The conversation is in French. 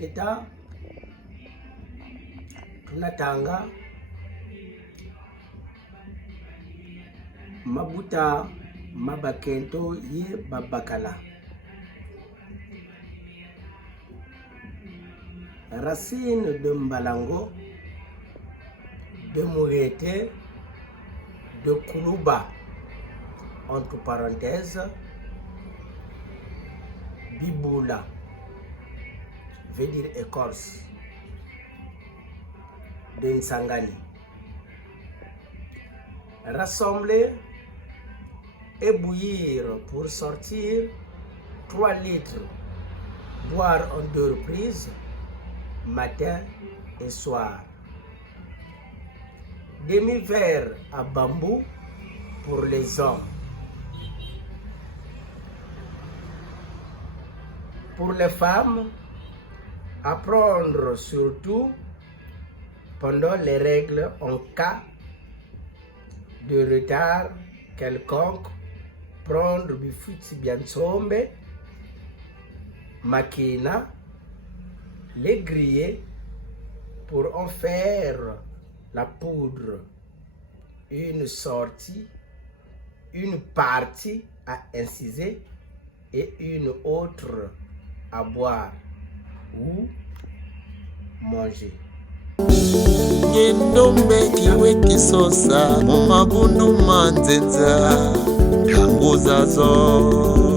Singita tunatanga mabuta mabakento ye babakala. Racine de mbalango, de mourete, de koulouba, entre parenthèses, biboula, veut dire écorce, de nsangani. Rassembler et bouillir pour sortir 3 litres, boire en 2 reprises, matin et soir. Demi-verre à bambou pour les hommes. Pour les femmes, à prendre surtout pendant les règles en cas de retard quelconque, prendre bifuti biansombe, makina, les griller pour en faire la poudre, une sortie, une partie à inciser et une autre à boire ou manger. Ngendombe iwe kisosa, mumabundu manzenza, tangu zazo.